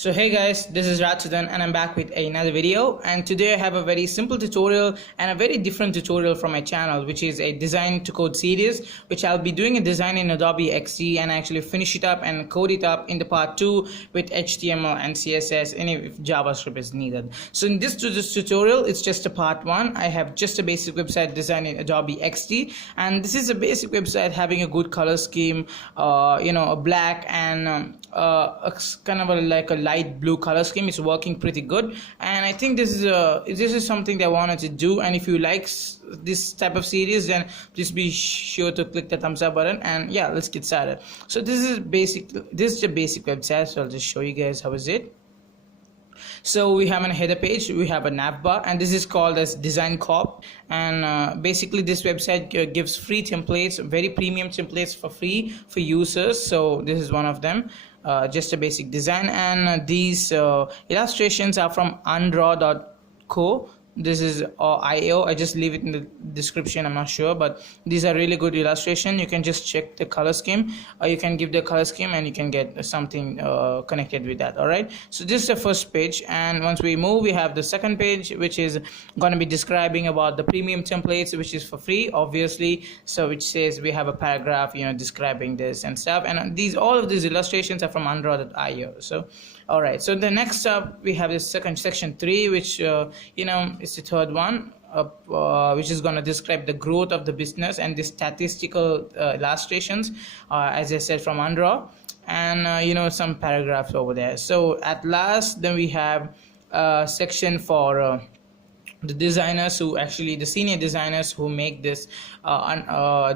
So hey guys, this is Ratsudan and I'm back with another video, and today I have a very simple tutorial and a very different tutorial from my channel, which is a design to code series, which I'll be doing a design in Adobe XD and actually finish it up and code it up in the part 2 with HTML and CSS and if JavaScript is needed. So in this tutorial, it's just a part 1. I have just a basic website design in Adobe XD, and this is a basic website having a good color scheme, a black and kind of like a light blue color scheme. Is working pretty good, and I think this is something that I wanted to do. And if you like this type of series, then please be sure to click the thumbs up button, and yeah, let's get started. So this is the basic website, so I'll just show you guys how is it. So we have a header page, we have a navbar, and this is called as design corp. And basically this website gives free templates, very premium templates for free for users. So this is one of them, just a basic design. And these illustrations are from undraw.co. This is IO. I just leave it in the description, I'm not sure, but these are really good illustration. You can just check the color scheme, or you can give the color scheme and you can get something connected with that. All right, so this is the first page, and once we move, we have the second page, which is going to be describing about the premium templates, which is for free, obviously. So which says we have a paragraph, describing this and stuff, and all of these illustrations are from undraw.io. So all right, so the next up we have this second section 3, which is the third one, which is going to describe the growth of the business and the statistical illustrations, as I said, from Undraw, and some paragraphs over there. So at last, then we have a section for the designers the senior designers who make this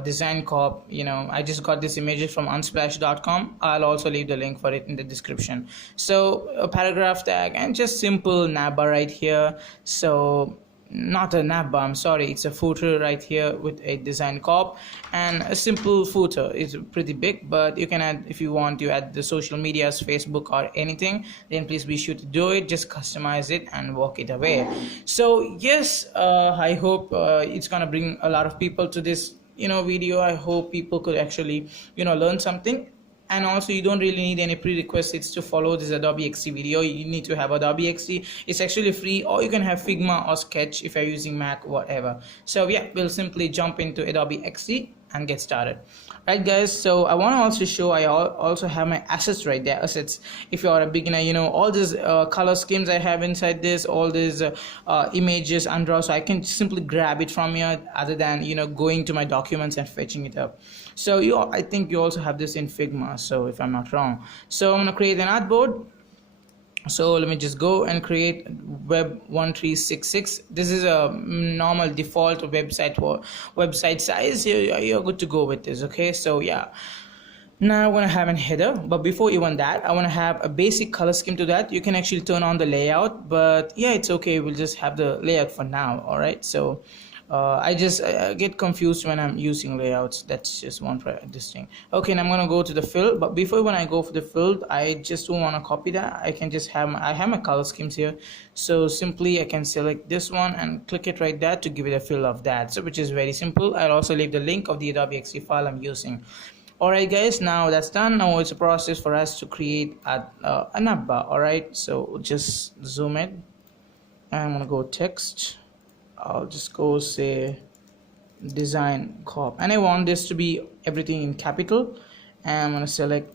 design corp. I just got this images from unsplash.com. I'll also leave the link for it in the description. So a paragraph tag and just simple navbar right here. So not a navbar, I'm sorry, it's a footer right here with a design corp and a simple footer. It's pretty big, but you can add, if you want to add the social medias, Facebook or anything, then please be sure to do it. Just customize it and walk it away. So yes, I hope it's gonna bring a lot of people to this video. I hope people could actually learn something. And also, you don't really need any prerequisites to follow this Adobe XD video. You need to have Adobe XD. It's actually free, or you can have Figma or Sketch if you're using Mac, whatever. So yeah, we'll simply jump into Adobe XD and get started. Right guys, so I want to also show, I also have my assets right there. Assets, if you are a beginner, all these color schemes I have inside this, all these images undraw, so I can simply grab it from here other than going to my documents and fetching it up. So I think you also have this in Figma, so if I'm not wrong. So I'm going to create an artboard. So let me just go and create web 1366. This is a normal default website size. You're good to go with this. Okay, so yeah, now I want to have a header, but before even that, I want to have a basic color scheme to that. You can actually turn on the layout, but yeah, it's okay, we'll just have the layout for now. All right, so I get confused when I'm using layouts. That's just this thing. Okay, and I'm gonna go to the fill, but when I go for the fill, I just don't want to copy that. I can just have I have my color schemes here, so simply I can select this one and click it right there to give it a fill of that, so which is very simple. I'll also leave the link of the Adobe XD file I'm using. Alright guys, now that's done. Now it's a process for us to create a navbar. Alright, so just zoom in, and I'm gonna go text. I'll just go say design corp, and I want this to be everything in capital, and I'm gonna select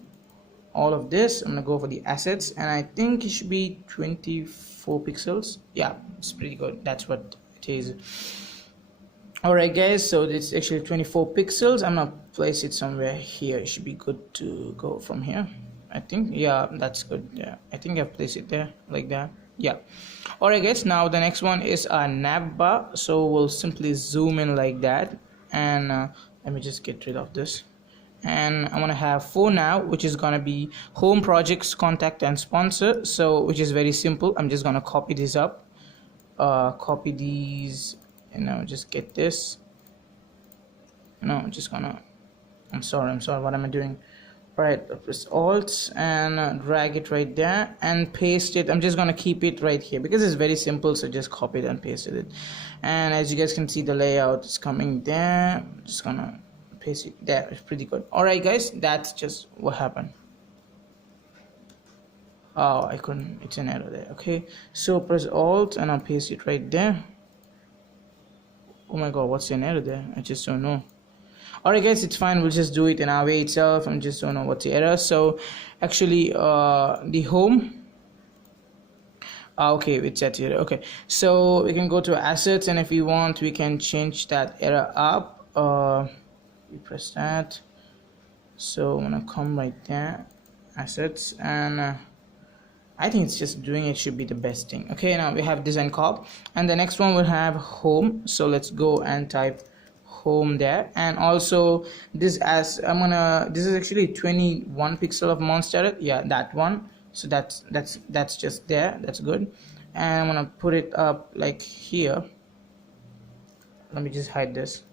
all of this. I'm gonna go for the assets, and I think it should be 24 pixels. Yeah, it's pretty good. That's what it is. Alright guys, so it's actually 24 pixels. I'm gonna place it somewhere here. It should be good to go from here, I think. Yeah, that's good. Yeah, I think I've placed it there like that. Yeah. Alright guys, now the next one is a navbar. So we'll simply zoom in like that, and let me just get rid of this, and I'm gonna have for now, which is gonna be home, projects, contact and sponsor. So which is very simple. I'm just gonna copy this up, copy these, just get this. I'm just gonna I'm sorry, what am I doing? Right, press Alt and drag it right there and paste it. I'm just gonna keep it right here because it's very simple, so just copy it and paste it. And as you guys can see, the layout is coming there. I'm just gonna paste it there. It's pretty good. Alright guys, that's just what happened. Oh, I couldn't, it's an error there. Okay, so press Alt and I'll paste it right there. Oh my god, what's an error there? I just don't know. Alright guys, it's fine, we'll just do it in our way itself. I just don't know what's the error. So actually the home, okay, it's set here. Okay, so we can go to assets, and if we want we can change that error up. We press that, so I'm gonna come right there, assets, and I think it's just doing it should be the best thing. Okay, now we have design cop, and the next one will have home. So let's go and type home there. And also this, as this is actually 21 pixel of monster, yeah, that one. So that's just there, that's good. And I'm gonna put it up like here. Let me just hide this.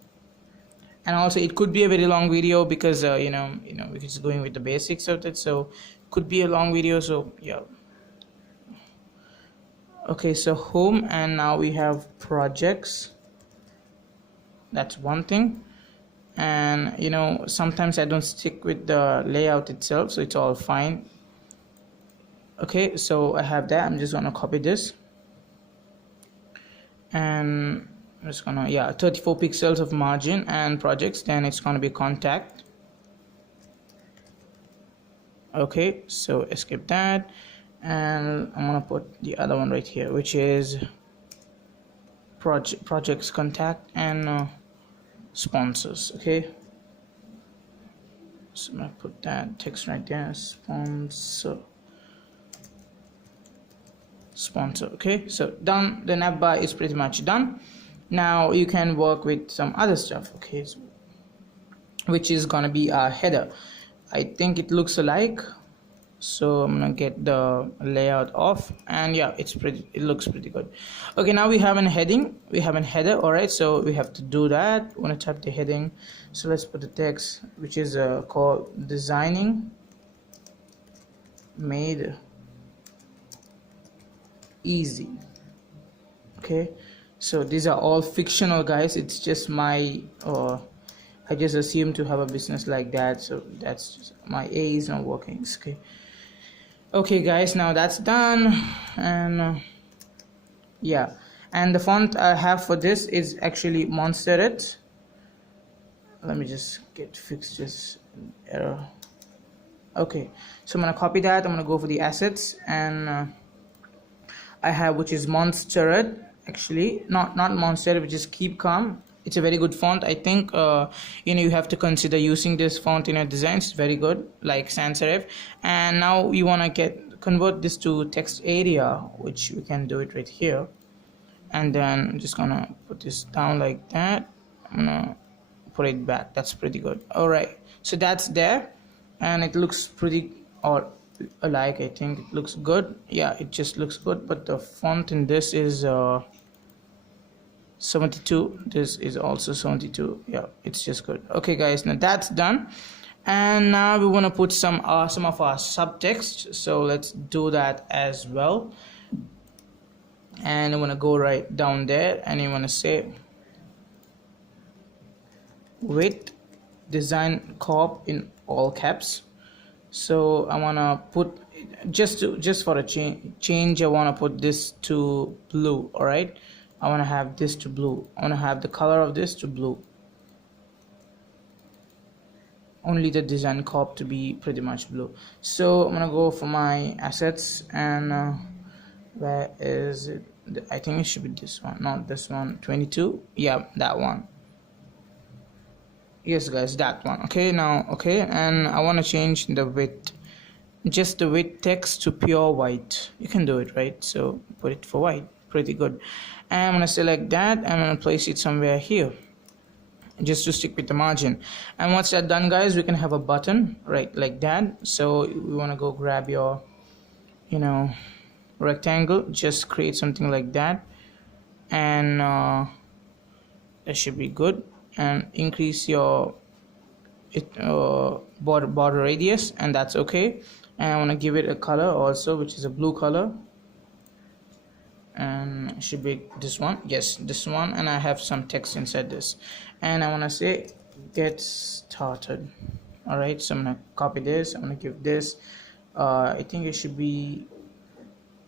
And also it could be a very long video because you know we're just going with the basics of it, so it could be a long video. So yeah, okay, so home, and now we have projects. That's one thing. And you know, sometimes I don't stick with the layout itself, so it's all fine. Okay, so I have that. I'm just gonna copy this, and I'm just gonna, yeah, 34 pixels of margin and projects. Then it's gonna be contact. Okay, so escape that, and I'm gonna put the other one right here, which is projects contact and sponsors. Okay, so I'm gonna put that text right there, sponsor. Okay, so done. The navbar is pretty much done. Now you can work with some other stuff. Okay, so, which is gonna be our header. I think it looks alike, so I'm gonna get the layout off, and yeah, it looks pretty good. Okay, now we have a heading, we have a header. All right, so we have to do that. I want to type the heading, so let's put the text, which is called designing made easy. Okay, so these are all fictional, guys. It's just my I just assume to have a business like that, so that's just, my A is not working. Okay guys, now that's done. And yeah, and the font I have for this is actually Monsteret. Let me just fix this error. Okay, so I'm gonna copy that. I'm gonna go for the assets, and I have, which is Monsteret, actually not Monsteret, which is Keep Calm. It's a very good font. I think you know, you have to consider using this font in your designs. It's very good, like sans serif. And now you want to convert this to text area, which we can do it right here. And then I'm just gonna put this down like that. I'm gonna put it back. That's pretty good. All right, so that's there, and it looks pretty or alike. I think it looks good. Yeah, it just looks good. But the font in this is 72. This is also 72. Yeah, it's just good. Okay guys, now that's done, and now we want to put some of our subtext, so let's do that as well. And I want to go right down there, and you want to say with design corp in all caps. So I want to put just for a change I want to put this to blue. All right, I want to have this to blue. I want to have the color of this to blue. Only the design corp to be pretty much blue. So I'm gonna go for my assets, and where is it? I think it should be this one, not this one. 22. Yeah, that one. Yes guys, that one. Okay, now okay, and I want to change the width, just the width text to pure white. You can do it, right? So put it for white. Pretty good. And I'm gonna select that, and I'm gonna place it somewhere here, just to stick with the margin. And once that's done guys, we can have a button right like that. So we want to go grab your, you know, rectangle, just create something like that, and that should be good. And increase your border radius, and that's okay. And I want to give it a color also, which is a blue color, and it should be this one. Yes, this one. And I have some text inside this, and I want to say get started. All right, so I'm gonna copy this. I'm gonna give this I think it should be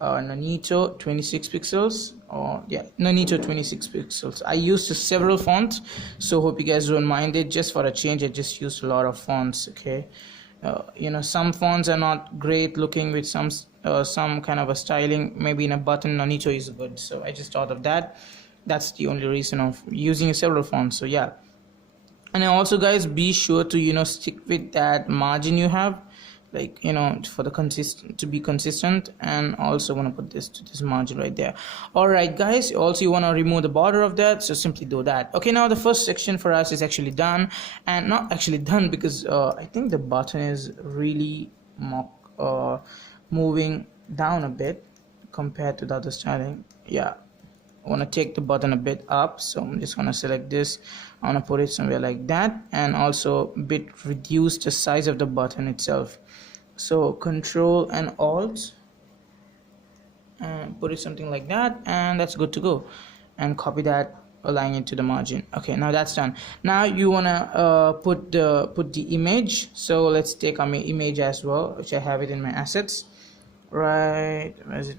Nanito 26 pixels, or yeah, Nanito 26 pixels. I used several fonts, so hope you guys don't mind it. Just for a change, I just used a lot of fonts. Okay, you know, some fonts are not great looking with some kind of a styling. Maybe in a button, Nanito is good, so I just thought of that. That's the only reason of using several fonts. So yeah, and also guys, be sure to, you know, stick with that margin you have, like, you know, for the to be consistent. And also want to put this to this margin right there. All right guys, also you want to remove the border of that, so simply do that. Okay, now the first section for us is actually done, and not actually done because I think the button is really moving down a bit compared to the other styling. Yeah, I want to take the button a bit up, so I'm just going to select this. I want to put it somewhere like that, and also a bit reduce the size of the button itself. So Control and Alt, and put it something like that, and that's good to go. And copy that, align it to the margin. Okay, now that's done. Now you wanna put the image. So let's take our image as well, which I have it in my assets. Right, where is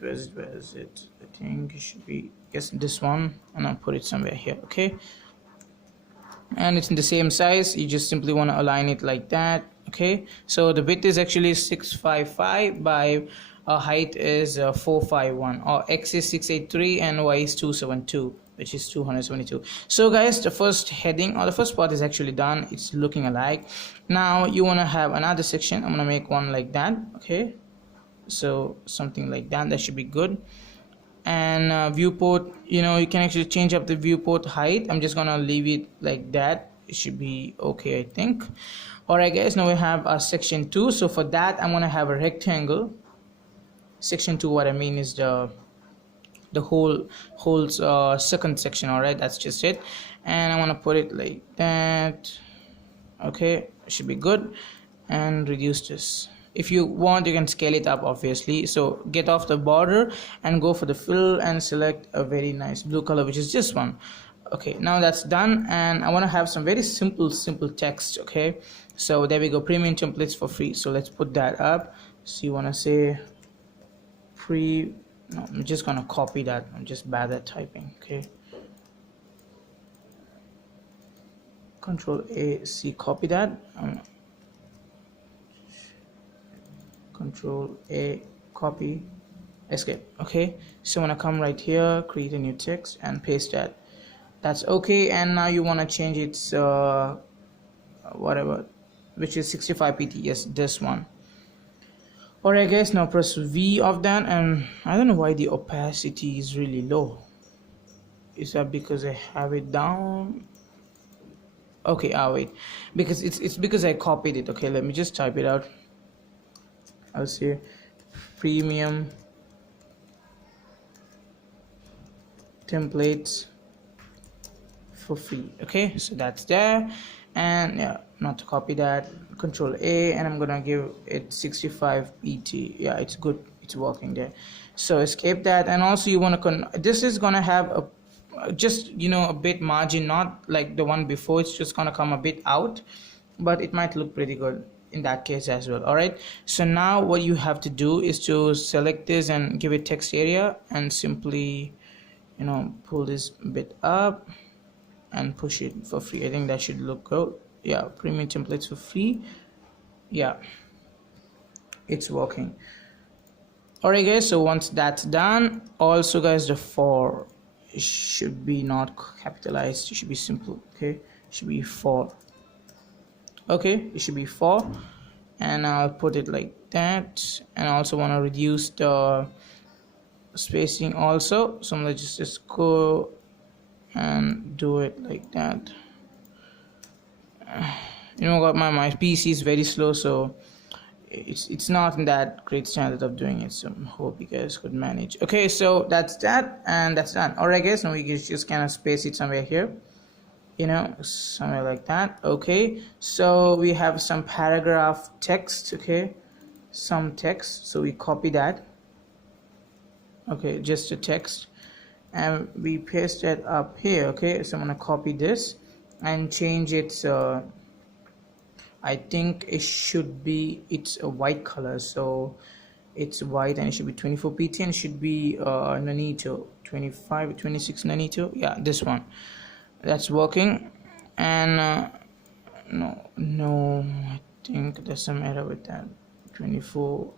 it? I think it should be, yes, this one, and I'll put it somewhere here. Okay, and it's in the same size. You just simply want to align it like that. Okay, so the width is actually 655 by height is 451, or X is 683 and Y is 272, which is 272. So guys, the first heading or the first part is actually done. It's looking alike. Now you want to have another section. I'm gonna make one like that. Okay, so something like that, that should be good. And viewport, you know, you can actually change up the viewport height. I'm just gonna leave it like that. It should be okay, I think. All right guys, now we have our section 2. So for that, I'm gonna have a rectangle. Section 2, what I mean is the whole second section. All right, that's just it. And I want to put it like that. Okay, it should be good. And reduce this. If you want, you can scale it up, obviously. So get off the border and go for the fill and select a very nice blue color, which is this one. Okay, now that's done, and I want to have some very simple text. Okay, so there we go, premium templates for free. So let's put that up. So you want to say no, I'm just gonna copy that. I'm just bad at typing. Okay, Control A C, copy that. Control A, copy, escape. Okay, so when I come right here, create a new text and paste that. That's okay. And now you want to change its whatever, which is 65 pt. Yes, this one. All right guys, now press V of that, and I don't know why the opacity is really low. Is that because I have it down? Okay, wait, because it's because I copied it. Okay, let me just type it out. I'll say premium templates for free. Okay, so that's there. And yeah, not to copy that, Control A, and I'm gonna give it 65 pt. Yeah, it's good, it's working there. So escape that. And also you want to this is gonna have a just, you know, a bit margin, not like the one before. It's just gonna come a bit out, but it might look pretty good in that case as well. All right, so now what you have to do is to select this and give it text area, and simply, you know, pull this bit up and push it for free. I think that should look good. Yeah, premium templates for free. Yeah, it's working. All right guys, so once that's done, also guys, the for should be not capitalized. It should be simple. Okay, it should be for. Okay, it should be 4, and I'll put it like that. And I also want to reduce the spacing also, so let's just go and do it like that. You know what, my PC is very slow, so it's not in that great standard of doing it, so hope you guys could manage. Okay, so that's that, and that's done. All right guys, now we can just kind of space it somewhere here, you know, somewhere like that. Okay, so we have some paragraph text. Okay, some text, so we copy that. Okay, just a text, and we paste it up here. Okay, so I'm gonna copy this and change its I think it should be, it's a white color, so it's white and it should be 24 pt and it should be nanito 25 26 nanito. Yeah, this one, that's working. And no, I think there's some error with that. 24.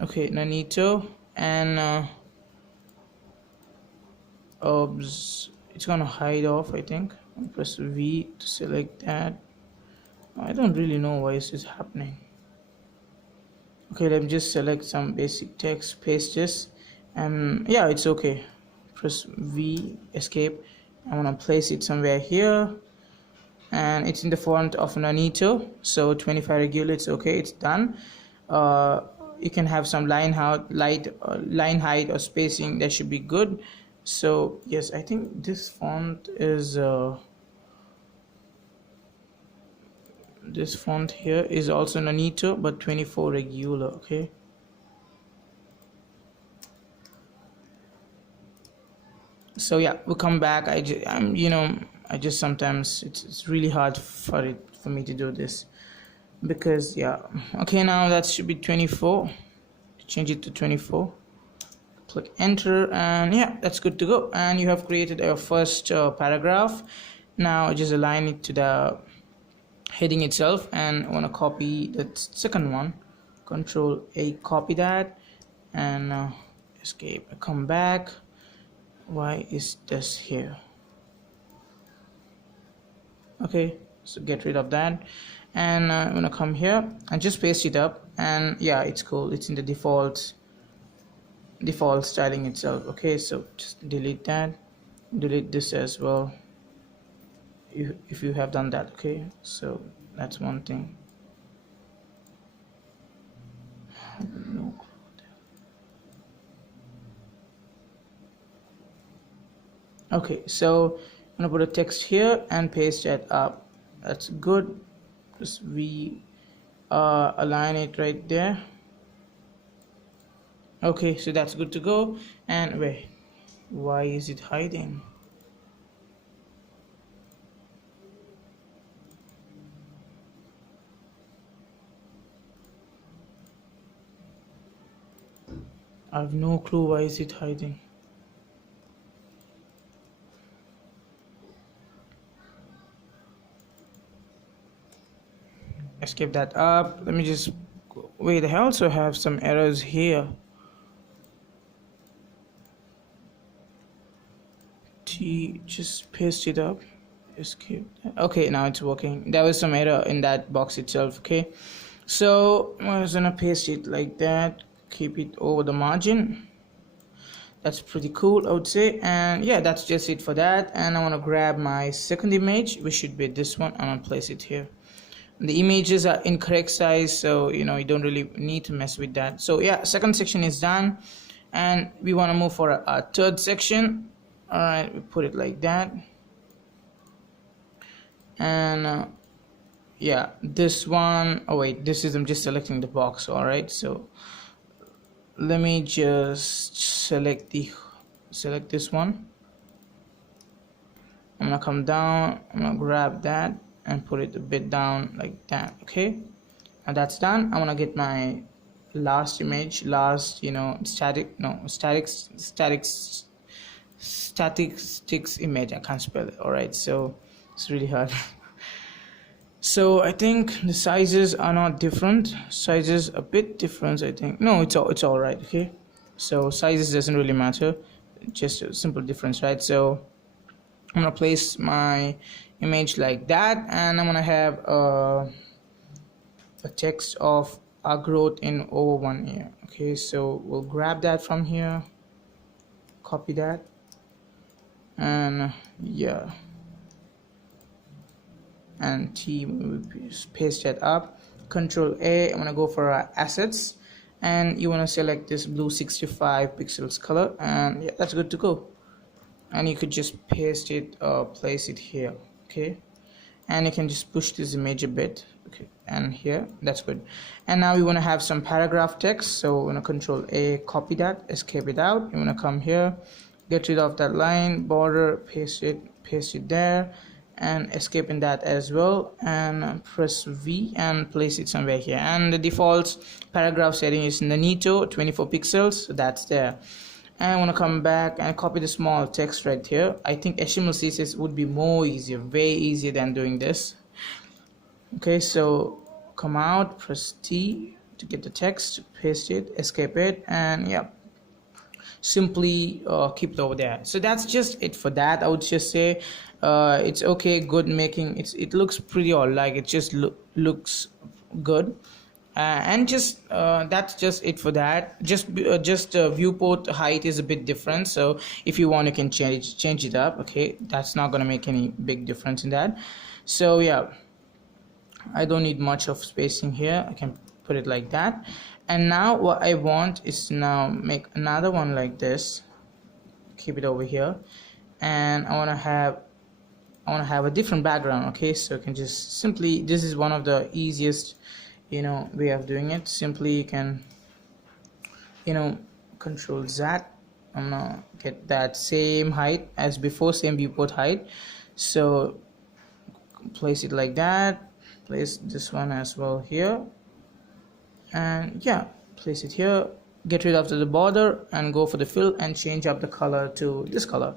Okay, nanito. And it's gonna hide off, I think. Press V to select that. I don't really know why this is happening. Okay, let me just select some basic text, paste this, and yeah, it's okay. Press V, escape. I want to place it somewhere here, and it's in the font of Nanito, so 25 regular. It's okay, it's done. You can have some line height or spacing, that should be good. So yes, I think this font is this font here is also Nanito, but 24 regular. Okay, so yeah, we'll come back. I just sometimes it's really hard for me to do this, because yeah. Okay, now that should be 24. Change it to 24. Click enter, and yeah, that's good to go. And you have created a first paragraph. Now just align it to the heading itself, and I want to copy the second one. Control A, copy that, and escape. I come back. Why is this here? Okay, so get rid of that, and I'm gonna come here and just paste it up, and yeah, it's cool. It's in the default styling itself. Okay, so just delete that, delete this as well if you have done that. Okay, so that's one thing. No. Okay, so I'm gonna put a text here and paste that up. That's good. Just we align it right there. Okay, so that's good to go. And wait, why is it hiding? I have no clue why is it hiding. Escape that up. Let me just wait. I also have some errors here. Just paste it up. Escape. Okay, now it's working. There was some error in that box itself. Okay, so I'm just gonna paste it like that. Keep it over the margin. That's pretty cool, I would say. And yeah, that's just it for that. And I want to grab my second image, which should be this one. I'm gonna place it here. The images are incorrect size, so you don't really need to mess with that. So yeah, second section is done, and we want to move for a third section. All right, we put it like that, and yeah, this one, oh wait, this is, I'm just selecting the box. All right, so let me just select this one. I'm gonna come down, I'm gonna grab that and put it a bit down like that. Okay, and that's done. I want to get my last image, statistics image. I can't spell it. All right, so it's really hard. So I think the sizes are not different. Sizes a bit different, I think. No, it's all right. Okay, so sizes doesn't really matter, just a simple difference, right? So I'm gonna place my image like that, and I'm gonna have a text of our growth in over 1 year. Okay, so we'll grab that from here, copy that, and yeah, and we paste that up. Control A. I'm gonna go for our assets, and you want to select this blue 65 pixels color, and yeah, that's good to go. And you could just paste it or place it here. Okay, and you can just push this image a bit. Okay, and here, that's good. And now we want to have some paragraph text, so we're going to Control A, copy that, escape it out. You want to come here, get rid of that line border, paste it there, and escape in that as well, and press V and place it somewhere here. And the default paragraph setting is Nanito 24 pixels, so that's there. And I want to come back and copy the small text right here. I think HTML CSS would be more easier, way easier than doing this. Okay, so come out, press T to get the text, paste it, escape it, and yeah, simply keep it over there. So that's just it for that. I would just say it's okay, good making. It looks pretty all, like it just looks good. And just that's just it for that. Just viewport height is a bit different, so if you want you can change it up. Okay, that's not gonna make any big difference in that. So yeah, I don't need much of spacing here. I can put it like that. And now what I want is now make another one like this, keep it over here, and I want to have a different background. Okay, so you can just simply, this is one of the easiest way of doing it. Simply you can control Z. I'm gonna get that same height as before, same viewport height, so place it like that, place this one as well here, and yeah, place it here, get rid of the border and go for the fill and change up the color to this color.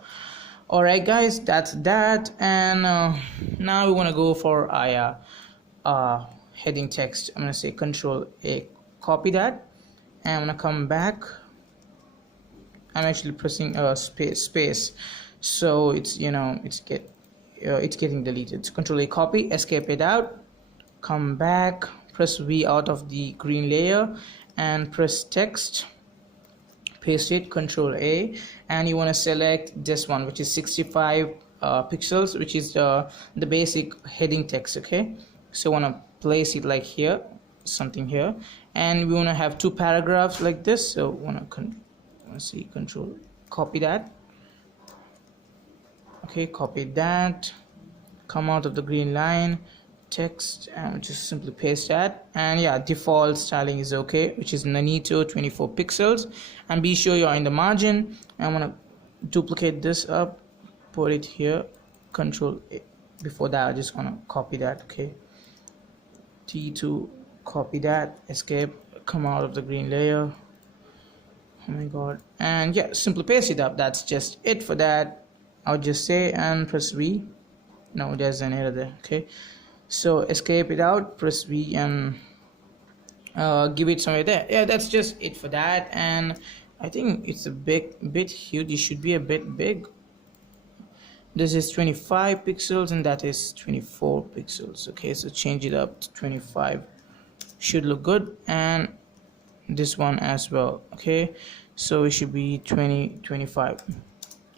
Alright guys, that's that. And now we want to go for our heading text. I'm going to say Control A, copy that, and I'm going to come back. I'm actually pressing space, so it's it's getting deleted. So Control A, copy, escape it out, come back, press V out of the green layer and press text, paste it, Control A, and you want to select this one, which is 65 pixels, which is the basic heading text. Okay, so want to place it like here, something here, and we want to have 2 paragraphs like this. So want to Control, copy that. Okay, copy that, come out of the green line, text, and just simply paste that. And yeah, default styling is okay, which is Nanito 24 pixels, and be sure you're in the margin. I'm gonna duplicate this up, put it here, Control A. Before that I just gonna copy that. Okay, T2, copy that, escape, come out of the green layer, oh my god, and yeah, simply paste it up. That's just it for that. I'll just say and press V. No, there's an error there. Okay, so escape it out, press V, and give it somewhere there. Yeah, that's just it for that. And I think it's a bit huge. It should be a bit big. This is 25 pixels and that is 24 pixels. Okay, so change it up to 25, should look good. And this one as well. Okay, so it should be 25.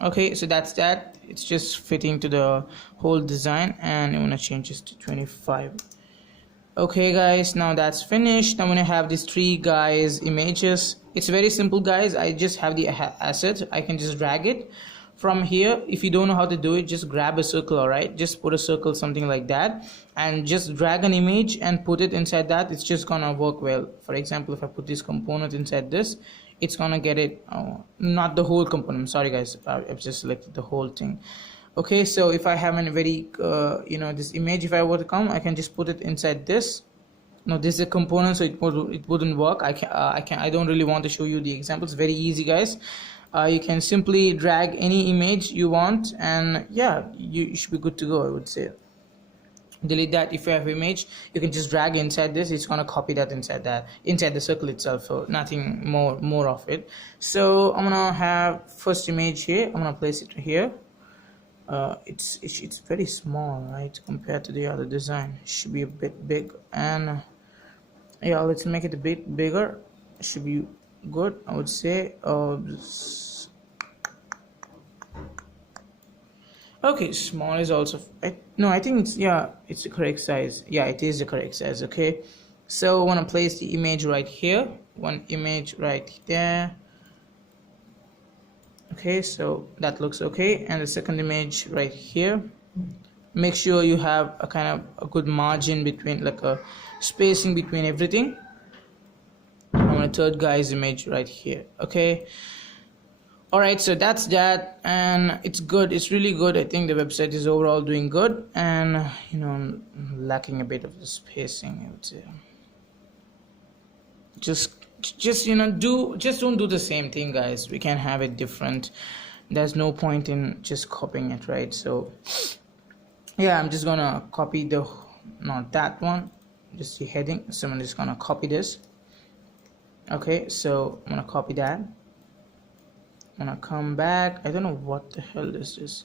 Okay, so that's that. It's just fitting to the whole design, and you want to change this to 25. Okay guys, now that's finished. I'm gonna have these 3 guys images. It's very simple guys. I just have the asset. I can just drag it from here. If you don't know how to do it, just grab a circle. All right, just put a circle, something like that, and just drag an image and put it inside that. It's just gonna work well. For example, if I put this component inside this, it's gonna get it, not the whole component, sorry guys, I've just selected the whole thing. Okay, so if I have a very this image, if I were to come, I can just put it inside this. No, this is a component, so it wouldn't work. I don't really want to show you the examples. Very easy guys. You can simply drag any image you want, and yeah, you should be good to go. I would say delete that. If you have image, you can just drag inside this. It's gonna copy that inside the circle itself, so nothing more of it. So I'm gonna have first image here. I'm gonna place it here. It's very small, right, compared to the other design. It should be a bit big, and yeah, let's make it a bit bigger. It should be good, I would say. Okay, small is also no, I think it's the correct size. Yeah, it is the correct size. Okay, so I want to place the image right here, one image right there. Okay, so that looks okay, and the second image right here. Make sure you have a kind of a good margin between, like a spacing between everything. I want a third guy's image right here. Okay, All right, so that's that, and it's good, it's really good. I think the website is overall doing good, and you know, I'm lacking a bit of the spacing, I would say. Just you know, don't do the same thing, guys. We can have it different. There's no point in just copying it, right? So yeah, I'm just gonna copy the, not that one, just the heading. So I'm just gonna copy this. Okay, so I'm gonna copy that. I'm gonna come back. I don't know what the hell is this.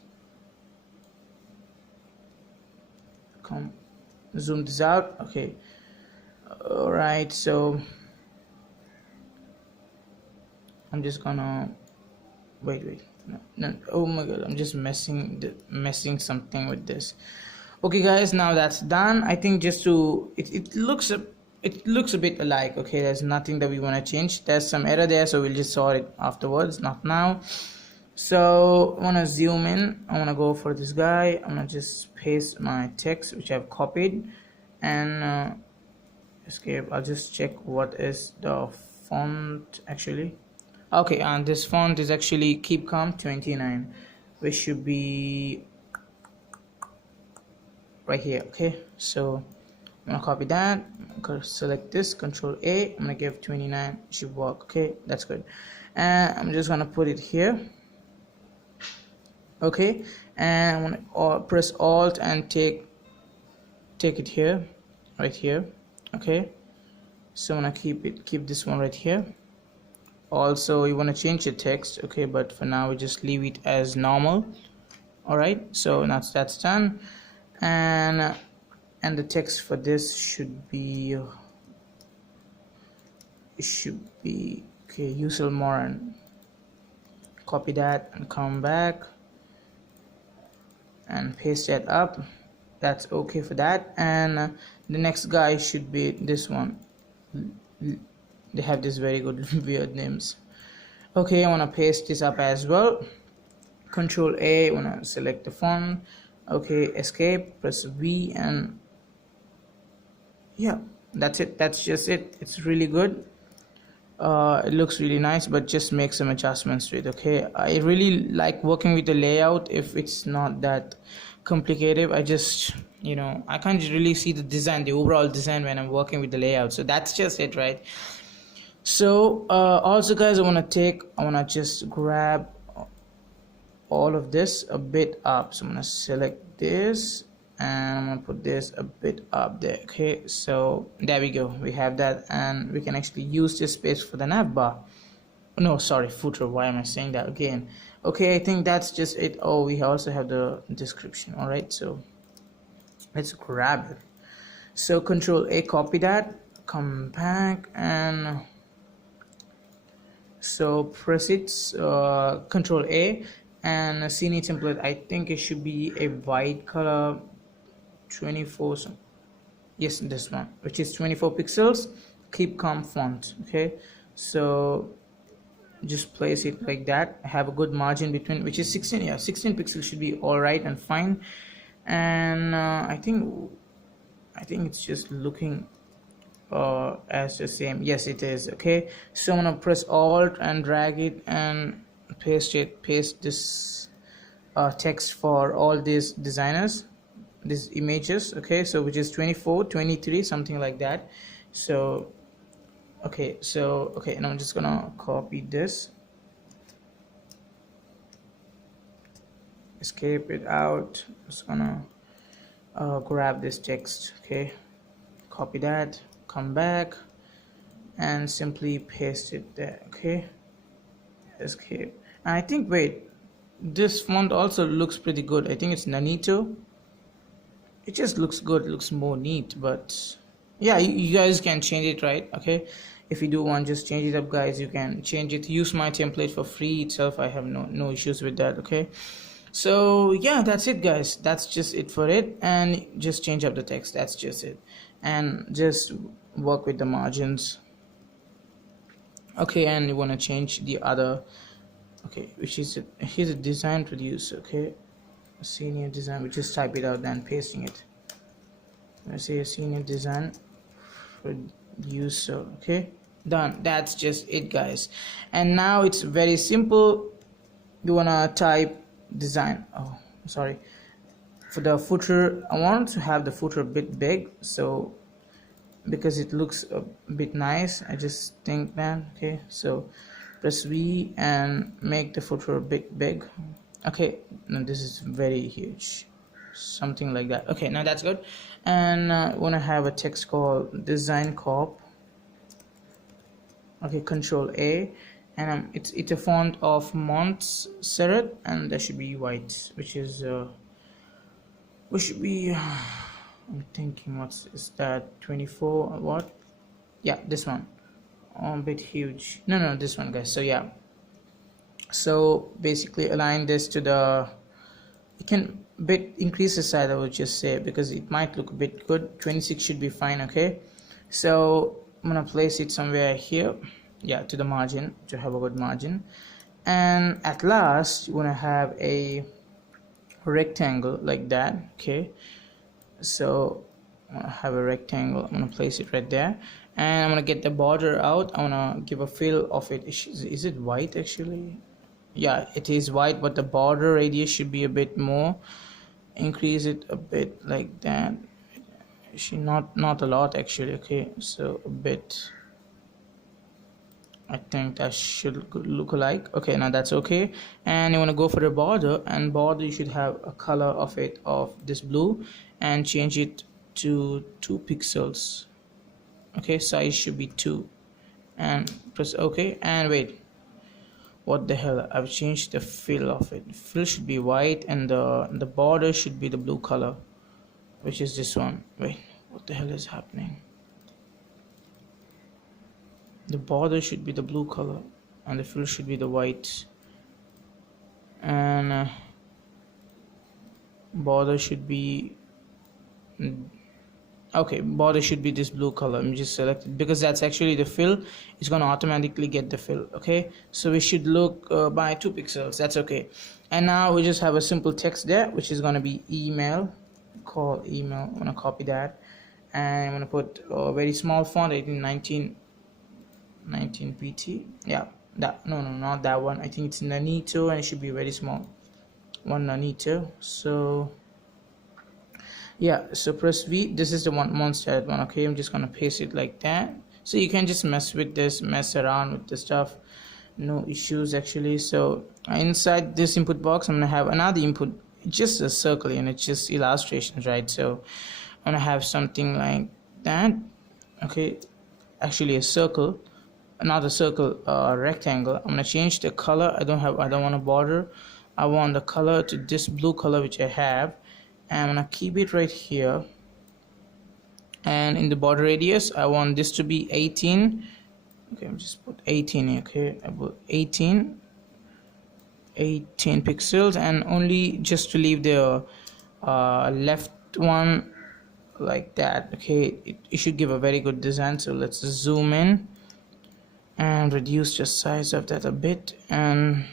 Come zoom this out. Okay, all right, so I'm just gonna wait. No, oh my god, I'm just messing something with this. Okay guys, now that's done. I think just to it looks a bit alike. Okay, there's nothing that we want to change. There's some error there, so we'll just sort it afterwards, not now. So I want to zoom in. I want to go for this guy. I'm gonna just paste my text which I've copied, and escape. I'll just check what is the font actually. Okay, and this font is actually Keep Calm 29, which should be right here. Okay, so I'm gonna copy that, I'm gonna select this, Control A, I'm gonna give 29, it should work. Okay, that's good. And I'm just gonna put it here. Okay, and I'm gonna press Alt and take it here, right here. Okay, so I'm gonna keep this one right here. Also, you want to change the text, okay, but for now we just leave it as normal. All right, so that's done, and the text for this should be okay, Yusel Moran. Copy that and come back and paste that up. That's okay for that. And the next guy should be this one. They have this very good weird names. Okay, I want to paste this up as well. Control A, I want to select the font. Okay, escape, press V, and yeah, that's it. That's just it. It's really good. It looks really nice, but just make some adjustments to it. Okay, I really like working with the layout if it's not that complicated. I just, you know, I can't really see the design, the overall design when I'm working with the layout. So that's just it, right? So also guys, I want to just grab all of this a bit up. So I'm going to select this and I'm going to put this a bit up there. Okay, so there we go, we have that, and we can actually use this space for the navbar. No, sorry, footer. Why am I saying that again? Okay, I think that's just it. Oh, we also have the description. All right, so let's grab it. So Control A, copy that, come back, and so press it, Control A, and a scene template. I think it should be a white color, 24, yes, this one, which is 24 pixels, Keep Calm font. Okay, so just place it like that. Have a good margin between, which is 16. Yeah, 16 pixels should be all right and fine. And I think it's just looking as the same. Yes, it is. Okay, so I'm gonna press Alt and drag it and paste this text for all these designers, these images. Okay, so which is 24, 23, something like that. So okay, and I'm just gonna copy this, escape it out. Just gonna grab this text. Okay, copy that, come back and simply paste it there. Okay, escape. And I think, wait, this font also looks pretty good. I think it's Nanito. It just looks good, looks more neat. But yeah, you guys can change it, right? Okay, if you do want, just change it up, guys. You can change it, use my template for free itself. I have no issues with that. Okay, so yeah, that's it, guys. That's just it for it. And just change up the text. That's just it. And just work with the margins. Okay, and you want to change the other. Okay, which is here's a design producer. Okay, a senior design. We just type it out and pasting it. Let's say a senior design producer. Okay, done. That's just it, guys. And now it's very simple. you wanna type design. Oh, sorry. For the footer, I want to have the footer a bit big, so because it looks a bit nice, I just think that. Okay, so press V and make the footer a bit big. Okay, now this is very huge, something like that. Okay, now that's good. And want to have a text called design corp. Okay, Control A, and it's a font of Montserrat, and that should be white, which is which should be I'm thinking, what is that, 24 or what? Yeah, this one. Oh, a bit huge. No, this one, guys. So yeah, so basically align this to the, you can bit increase the size, I would just say, because it might look a bit good. 26 should be fine. Okay, so I'm gonna place it somewhere here, yeah, to the margin, to have a good margin. And at last you want to have a rectangle like that. Okay, so I'm gonna have a rectangle, I'm gonna place it right there, and I'm gonna get the border out. I wanna give a fill of it. Is it white actually? Yeah, it is white, but the border radius should be a bit more. Increase it a bit like that. Actually, not a lot actually. Okay, so a bit, I think that should look alike. Okay, now that's okay. And you want to go for the border, and border you should have a color of it of this blue, and change it to 2 pixels. Okay, size should be 2, and press OK. And wait, what the hell, I've changed the fill of it. Fill should be white, and the border should be the blue color, which is this one. Wait, what the hell is happening? The border should be the blue color, and the fill should be the white, and border should be, okay, border should be this blue color. I'm just selected because that's actually the fill. It's gonna automatically get the fill. Okay, so we should look by 2 pixels. That's okay. And now we just have a simple text there, which is gonna be email, call email. I'm gonna copy that, and I'm gonna put a very small font, 19 pt. Yeah, that, no, not that one. I think it's Nanito, and it should be very small, 1 Nanito. So yeah, so press V. This is the one, monster one. Okay, I'm just gonna paste it like that. So you can just mess around with the stuff, no issues actually. So inside this input box, I'm gonna have another input, just a circle, and it's just illustrations, right? So I'm gonna have something like that. Okay, actually a circle, another circle, rectangle. I'm gonna change the color. I don't want a border. I want the color to this blue color, which I have, and I'm gonna keep it right here. And in the border radius, I want this to be 18. Okay, I'm just put 18. Okay, I put 18 pixels, and only just to leave the left one like that. Okay, it should give a very good design. So let's zoom in and reduce the size of that a bit and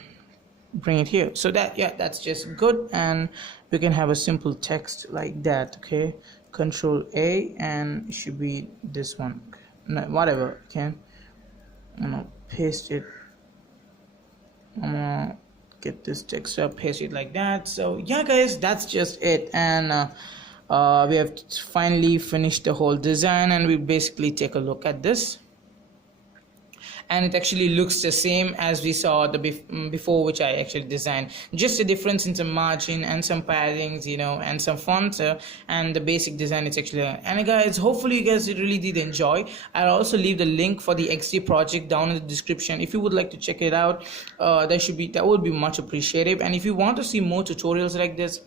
bring it here. So that, yeah, that's just good, and we can have a simple text like that. Okay, Control A, and it should be this one. No, whatever. Okay, I'm gonna paste it. I'm gonna get this text up, paste it like that. So yeah, guys, that's just it. And we have finally finished the whole design, and we basically take a look at this, and it actually looks the same as we saw the before, which I actually designed. Just a difference in some margin and some paddings, you know, and some fonts, and the basic design is actually. And guys, hopefully you guys really did enjoy. I'll also leave the link for the XD project down in the description if you would like to check it out. That would be much appreciated. And if you want to see more tutorials like this,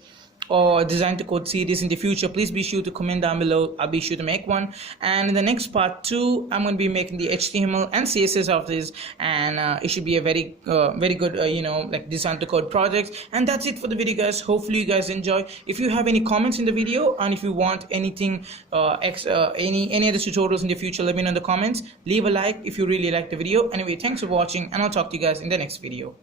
or design to code series in the future, please be sure to comment down below. I'll be sure to make one. And in the next part 2, I'm going to be making the HTML and CSS of this, and it should be a very good you know, like design to code project. And that's it for the video, guys. Hopefully you guys enjoy. If you have any comments in the video, and if you want anything any other tutorials in the future, let me know in the comments. Leave a like if you really like the video. Anyway, thanks for watching, and I'll talk to you guys in the next video.